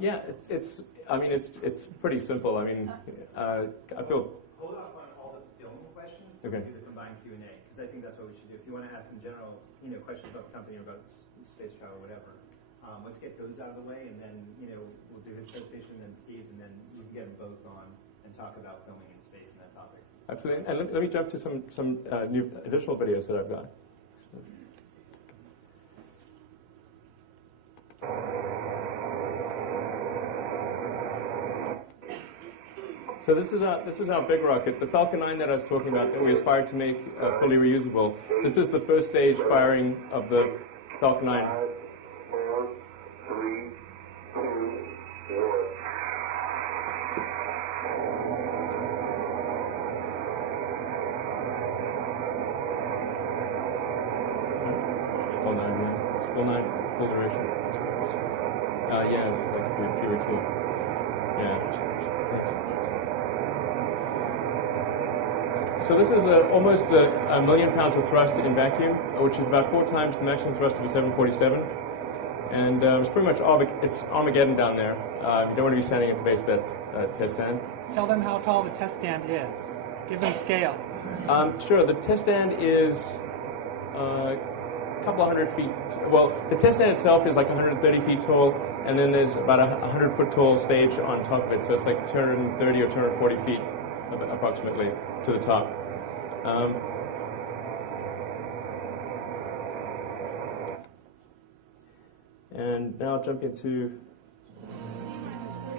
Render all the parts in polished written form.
Yeah, I mean, it's pretty simple. I mean, I feel. Hold off on all the filming questions. Okay. Do the combined Q&A, because I think that's what we should do. If you want to ask in general, questions about the company or about space travel or whatever, let's get those out of the way, and then we'll do his presentation, and then Steve's, and then we can get them both on and talk about filming in space and that topic. Absolutely. And let me jump to some new additional videos that I've got. So this is our big rocket, the Falcon 9 that I was talking about, that we aspired to make fully reusable. This is the first stage firing of the Falcon 9. 5, 4, 3, 2, 1. All 9 minutes. All 9, full duration. Yeah, it's like a few weeks ago. Yeah. So this is almost a million pounds of thrust in vacuum, which is about 4 times the maximum thrust of a 747. And it's pretty much it's Armageddon down there. You don't want to be standing at the base of that test stand. Tell them how tall the test stand is. Give them scale. Sure. The test stand is a couple of 100 feet. Well, the test stand itself is like 130 feet tall, and then there's about a 100-foot tall stage on top of it. So it's like 230 or 240 feet approximately to the top. And now I'll jump into.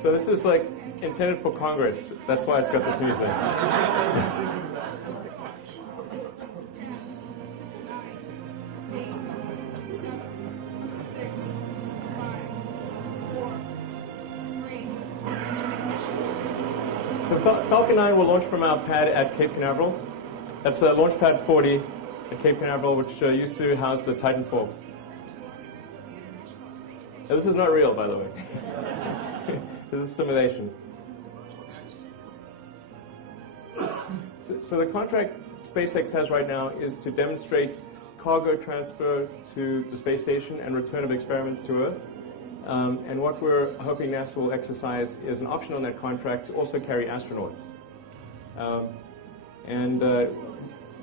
So this is like intended for Congress. That's why it's got this music. So Falcon 9 will launch from our pad at Cape Canaveral. That's launch pad 40 at Cape Canaveral, which used to house the Titanfall. Now, this is not real, by the way. This is simulation. So the contract SpaceX has right now is to demonstrate cargo transfer to the space station and return of experiments to Earth. And what we're hoping NASA will exercise is an option on that contract to also carry astronauts. And I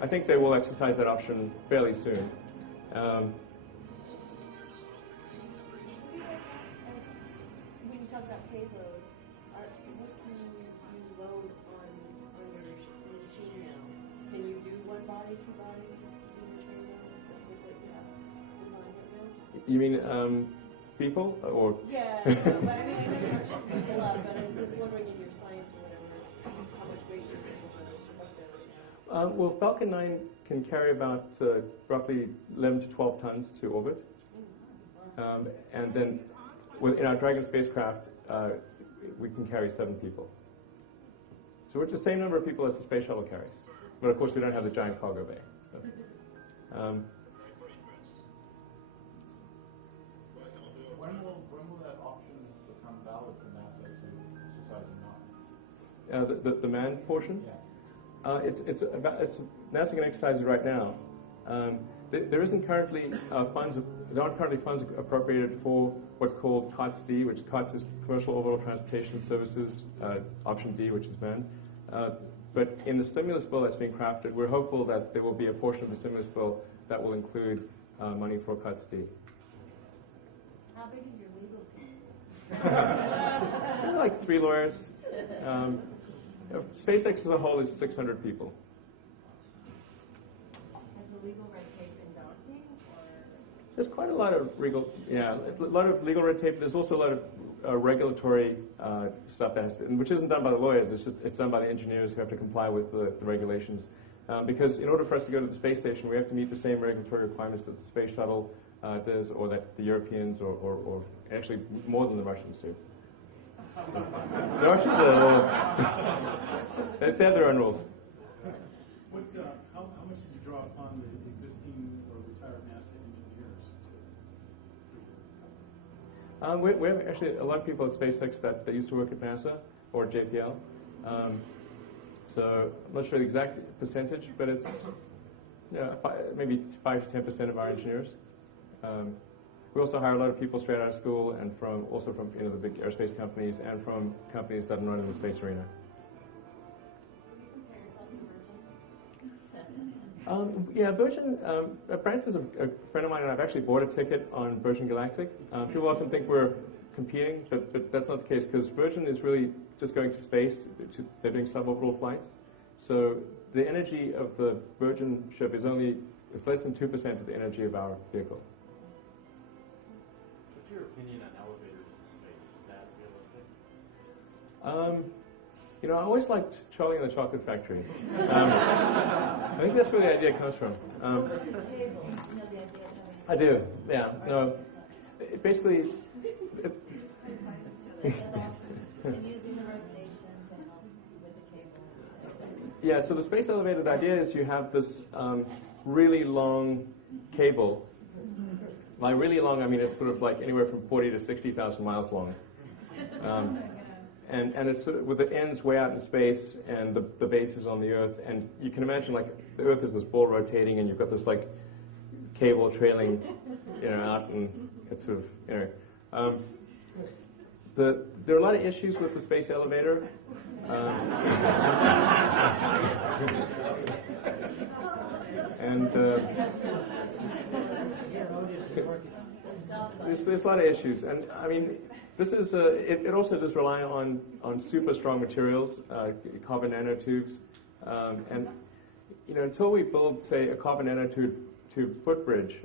think they will exercise that option fairly soon. When you talk about payload, what can you load on your machine now? Can you do one body, two bodies, with what you have designed right now? You mean people or? Yeah, but I mean, I know you're not people up, but I'm just wondering in your science or whatever, how much weight you're supposed to Well, Falcon 9 can carry about roughly 11 to 12 tons to orbit. And then in our Dragon spacecraft, we can carry 7 people. So it's the same number of people as the space shuttle carries. But of course, we don't have the giant cargo bay. So, when will that option become valid for NASA to exercise or not? the manned portion? Yeah. NASA can exercise it right now. There isn't currently there aren't currently funds appropriated for what's called COTS-D, which COTS is Commercial Orbital Transportation Services, option D, which is manned. But in the stimulus bill that's being crafted, we're hopeful that there will be a portion of the stimulus bill that will include money for COTS-D. How big is your legal team? Like 3 lawyers. SpaceX as a whole is 600 people. Has the legal red tape been daunting? There's quite a lot of legal red tape. There's also a lot of regulatory stuff that which isn't done by the lawyers. It's done by the engineers who have to comply with the regulations. Because in order for us to go to the space station, we have to meet the same regulatory requirements that the space shuttle does, or that the Europeans, or actually more than the Russians do. The Russians they have their own rules. How much did you draw upon the existing or retired NASA engineers? We have actually a lot of people at SpaceX that used to work at NASA or JPL. So I'm not sure the exact percentage, but it's maybe 5 to 10% of our engineers. We also hire a lot of people straight out of school and also from the big aerospace companies and from companies that are not in the space arena. Yeah, Virgin, Branson's a friend of mine, and I've actually bought a ticket on Virgin Galactic. People often think we're competing, but that's not the case, because Virgin is really just going to space. They're doing suborbital flights. So the energy of the Virgin ship is it's less than 2% of the energy of our vehicle. What's your opinion on elevators in space? Is that realistic? I always liked Charlie and the Chocolate Factory. I think that's where the idea comes from. I do, yeah. No, basically, yeah, so the space elevator, the idea is you have this really long cable. By really long, I mean it's sort of like anywhere from 40 to 60,000 miles long. And it's with the ends way out in space, and the base is on the Earth. And you can imagine, like, the Earth is this ball rotating, and you've got this, like, cable trailing, out, and it's sort of, there are a lot of issues with the space elevator. There's a lot of issues, and I mean, this is it also does rely on super strong materials, carbon nanotubes, and until we build, say, a carbon nanotube footbridge,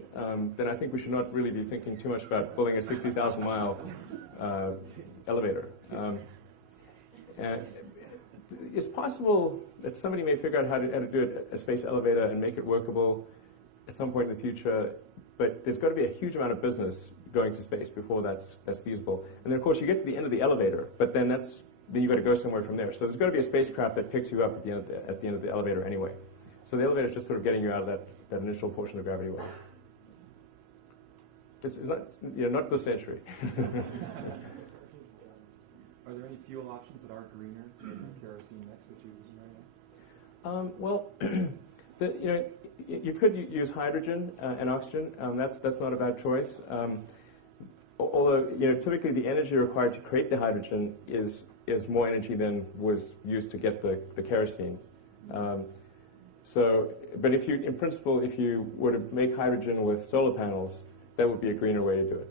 then I think we should not really be thinking too much about building a 60,000 mile elevator. And it's possible that somebody may figure out how to do a space elevator and make it workable at some point in the future, but there's got to be a huge amount of business going to space before that's feasible. And then, of course, you get to the end of the elevator, but then you've got to go somewhere from there. So there's got to be a spacecraft that picks you up at the end of the elevator anyway. So the elevator is just sort of getting you out of that initial portion of gravity wave. It's not this century. Are there any fuel options that are greener than the kerosene mix that you're using right now? Well, you could use hydrogen and oxygen. That's not a bad choice. Although typically the energy required to create the hydrogen is more energy than was used to get the kerosene. But in principle, if you were to make hydrogen with solar panels, that would be a greener way to do it.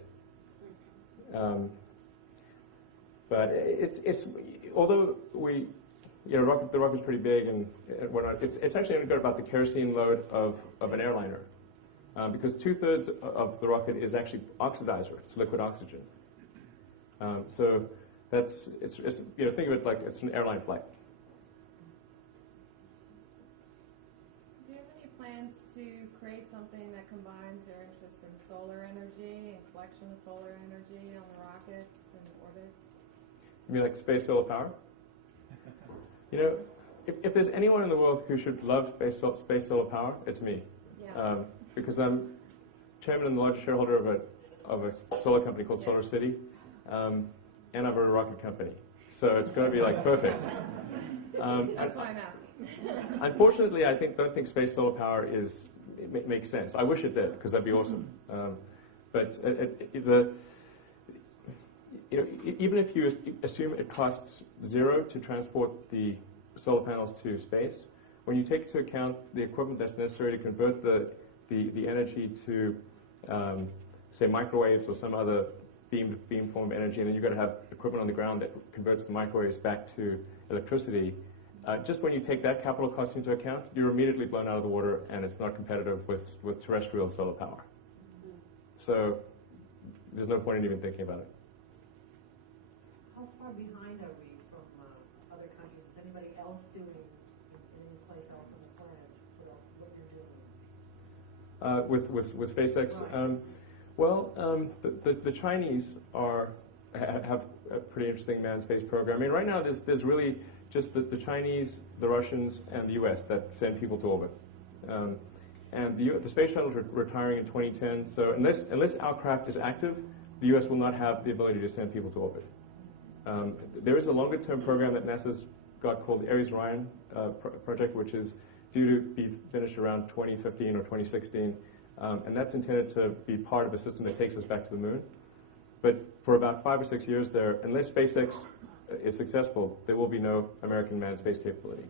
But it's although the rocket's pretty big and whatnot, it's actually only got about the kerosene load of an airliner, because 2/3 of the rocket is actually oxidizer. It's liquid oxygen. So think of it like it's an airline flight. Do you have any plans to create something that combines your interest in solar energy and collection of solar energy on the rockets and orbits? You mean like space solar power? If there's anyone in the world who should love space solar power, it's me. Yeah. Because I'm chairman and the largest shareholder of a solar company called Solar City, and I've run a rocket company. So it's going to be like perfect. That's why I'm asking. Unfortunately, I don't think space solar power makes sense. I wish it did, because that'd be awesome. But even if you assume it costs zero to transport the solar panels to space, when you take into account the equipment that's necessary to convert the energy to, say, microwaves or some other beam form of energy, and then you've got to have equipment on the ground that converts the microwaves back to electricity, just when you take that capital cost into account, you're immediately blown out of the water, and it's not competitive with terrestrial solar power. So there's no point in even thinking about it. How far behind are we from other countries? Is anybody else doing any place else on the planet what you're doing? With SpaceX? Right. The Chinese have a pretty interesting manned space program. I mean, right now there's really just the Chinese, the Russians, and the U.S. that send people to orbit. And the space shuttle is retiring in 2010. So unless our craft is active, the U.S. will not have the ability to send people to orbit. There is a longer-term program that NASA's got called the Ares-Ryan project, which is due to be finished around 2015 or 2016. and that's intended to be part of a system that takes us back to the moon. But for about 5 or 6 years there, unless SpaceX is successful, there will be no American manned space capability.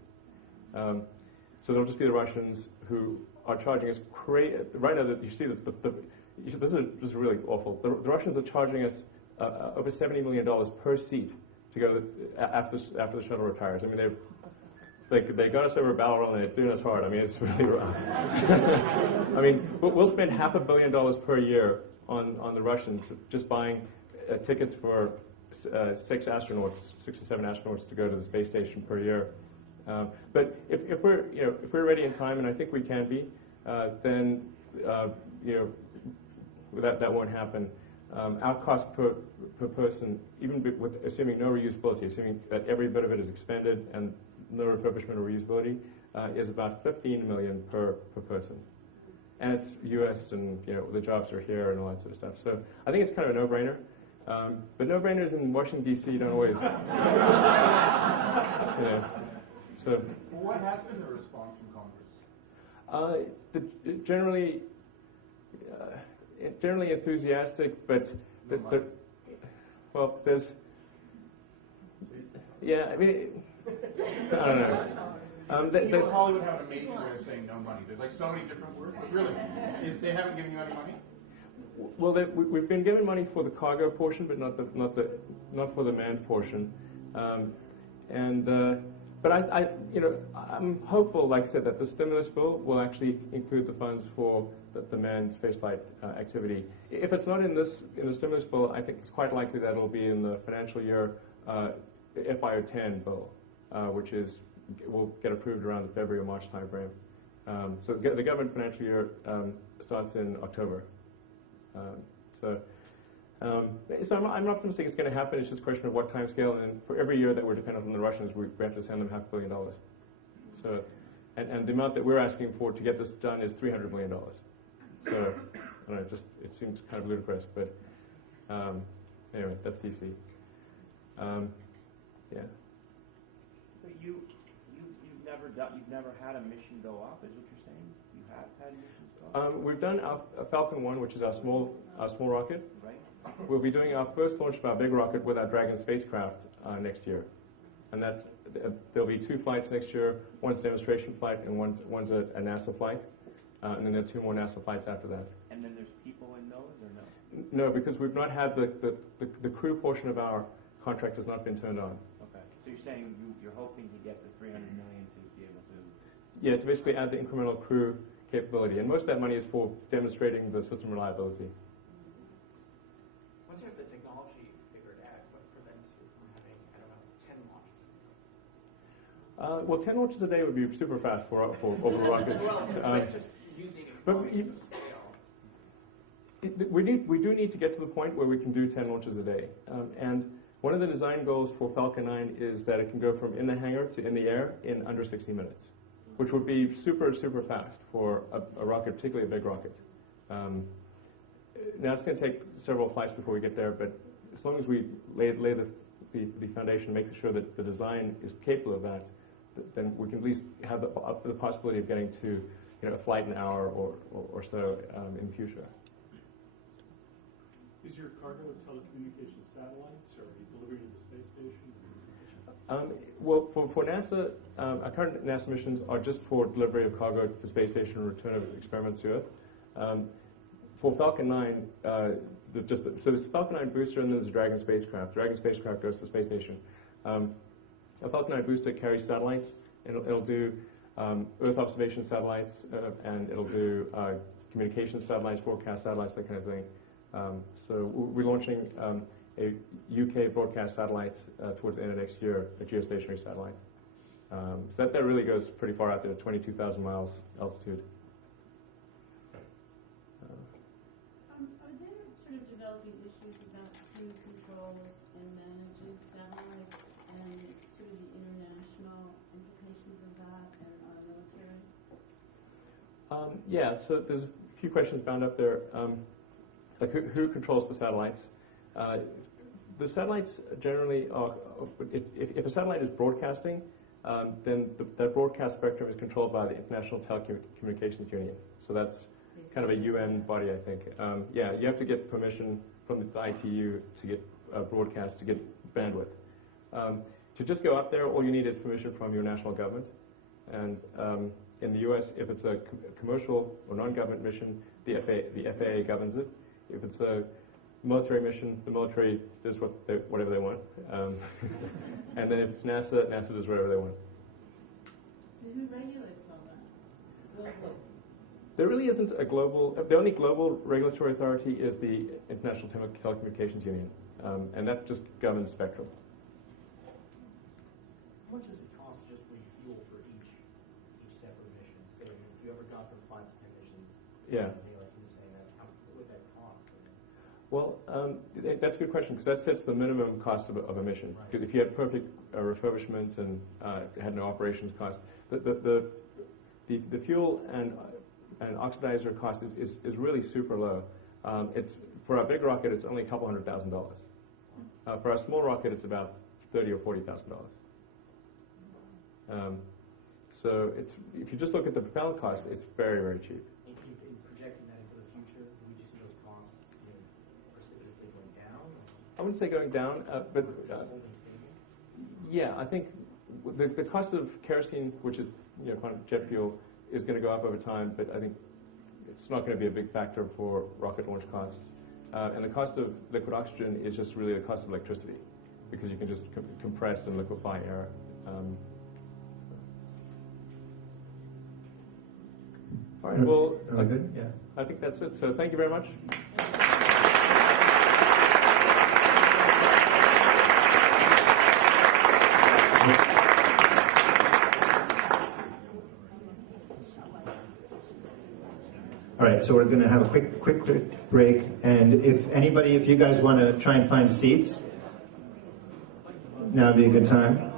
So there'll just be the Russians who are charging us right now. That you see this is really awful. The Russians are charging us over $70 million per seat to go after the shuttle retires. I mean, they got us over a barrel and they're doing us hard. I mean, it's really rough. I mean, we'll spend $500 million per year on the Russians just buying tickets for 6 or 7 astronauts to go to the space station per year. But if we're ready in time, and I think we can be, then that won't happen. Our cost per person, even with assuming no reusability, assuming that every bit of it is expended and no refurbishment or reusability, is about $15 million per person. And it's U.S. and the jobs are here and all that sort of stuff. So I think it's kind of a no-brainer. But no-brainers in Washington D.C. don't always. So. What has been the response from Congress? Generally enthusiastic, but well, there's. Yeah, I mean, I don't know. People in Hollywood have an amazing way of saying no money. There's like so many different words. But really, they haven't given you any money? Well, we've been given money for the cargo portion, but not for the manned portion. But I'm hopeful, like I said, that the stimulus bill will actually include the funds for the manned spaceflight activity. If it's not in the stimulus bill, I think it's quite likely that it'll be in the financial year FY10 bill, which will get approved around the February or March timeframe. So the government financial year starts in October. So I'm optimistic it's going to happen. It's just a question of what time scale. And for every year that we're dependent on the Russians, we have to send them $500 million. So, and the amount that we're asking for to get this done is $300 million. So, I don't know, it seems kind of ludicrous, but anyway, that's DC. Yeah. So you've never had a mission go off, is what you're saying? You have had missions go off? We've done our Falcon 1, which is our small rocket. Right. We'll be doing our first launch of our big rocket with our Dragon spacecraft next year, and there'll be 2 flights next year. One's a demonstration flight, and one's a NASA flight, and then there are 2 more NASA flights after that. And then there's people in those, or no? No, because we've not had the crew portion of our contract has not been turned on. Okay. So you're saying you're hoping to get the $300 million to be able to? Yeah, to basically add the incremental crew capability, and most of that money is for demonstrating the system reliability. Once you have the technology figured out, what prevents you from having, 10 launches? Well, 10 launches a day would be super fast for orbital rockets. Well, just using economies of scale. We do need to get to the point where we can do 10 launches a day. And one of the design goals for Falcon 9 is that it can go from in the hangar to in the air in under 60 minutes, which would be super, super fast for a rocket, particularly a big rocket. Now, it's going to take several flights before we get there, but as long as we lay the foundation, make sure that the design is capable of that, then we can at least have the possibility of getting to a flight an hour or so in the future. Is your cargo telecommunications satellites, or are you delivering to the space station? Well, for NASA, our current NASA missions are just for delivery of cargo to the space station and return of experiments to Earth. For Falcon 9, so there's Falcon 9 booster and then there's a Dragon spacecraft. Dragon spacecraft goes to the space station. A Falcon 9 booster carries satellites. It'll do Earth observation satellites, and it'll do communication satellites, broadcast satellites, that kind of thing. So we're launching a UK broadcast satellite towards the end of next year, a geostationary satellite. So that really goes pretty far out there, 22,000 miles altitude. Are there sort of developing issues about who controls and manages satellites and sort of the international implications of that and our military? Yeah, so there's a few questions bound up there. Like who controls the satellites? The satellites generally are, if a satellite is broadcasting, then that broadcast spectrum is controlled by the International Telecommunications Union. So that's kind of a UN body, I think. Yeah, you have to get permission from the ITU to get broadcast, to get bandwidth. To just go up there, all you need is permission from your national government. And in the US, if it's a commercial or non-government mission, the FAA governs it. If it's a military mission, the military does whatever they want. And then if it's NASA, NASA does whatever they want. So who regulates all that? Globally? There really isn't a global, the only global regulatory authority is the International Telecommunications Union, and that just governs spectrum. How much does it cost just refuel for each separate mission? So if you ever got to 5 to 10 missions, Yeah. like you were saying, how would that cost? Well, that's a good question, because that sets the minimum cost of a mission. Right. If you had perfect refurbishment and had no operations cost, the fuel and oxidizer cost is really super low. It's for a big rocket, it's only a couple $100,000. For a small rocket, it's about $30,000 or $40,000. So it's, if you just look at the propellant cost, it's very, very cheap. In projecting that into the future, do we just see those costs precipitously going down? I wouldn't say going down, but yeah, I think the cost of kerosene, which is kind of jet fuel, is going to go up over time, but I think it's not going to be a big factor for rocket launch costs. And the cost of liquid oxygen is just really the cost of electricity, because you can just compress and liquefy air. All right, well, good? Yeah. I think that's it. So thank you very much. All right, so we're going to have a quick break, and if you guys want to try and find seats, now would be a good time.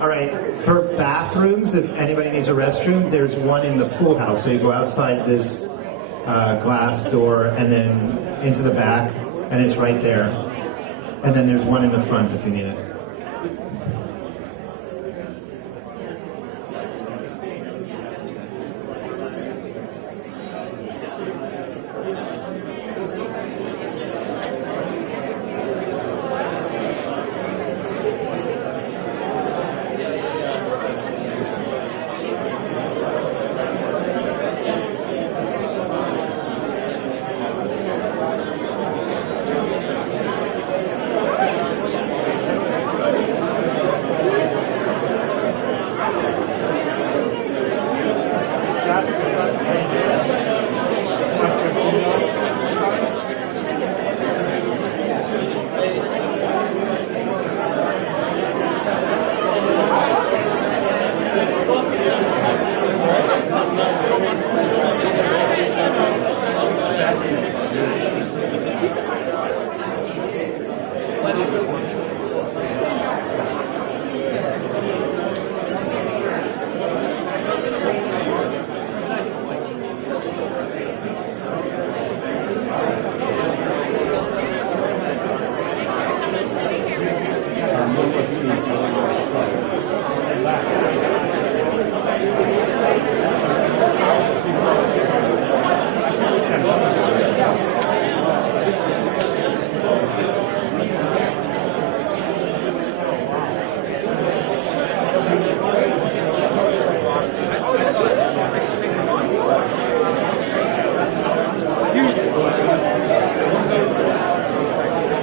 All right, for bathrooms, if anybody needs a restroom, there's one in the pool house. So you go outside this glass door and then into the back, and it's right there. And then there's one in the front if you need it.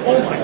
Oh my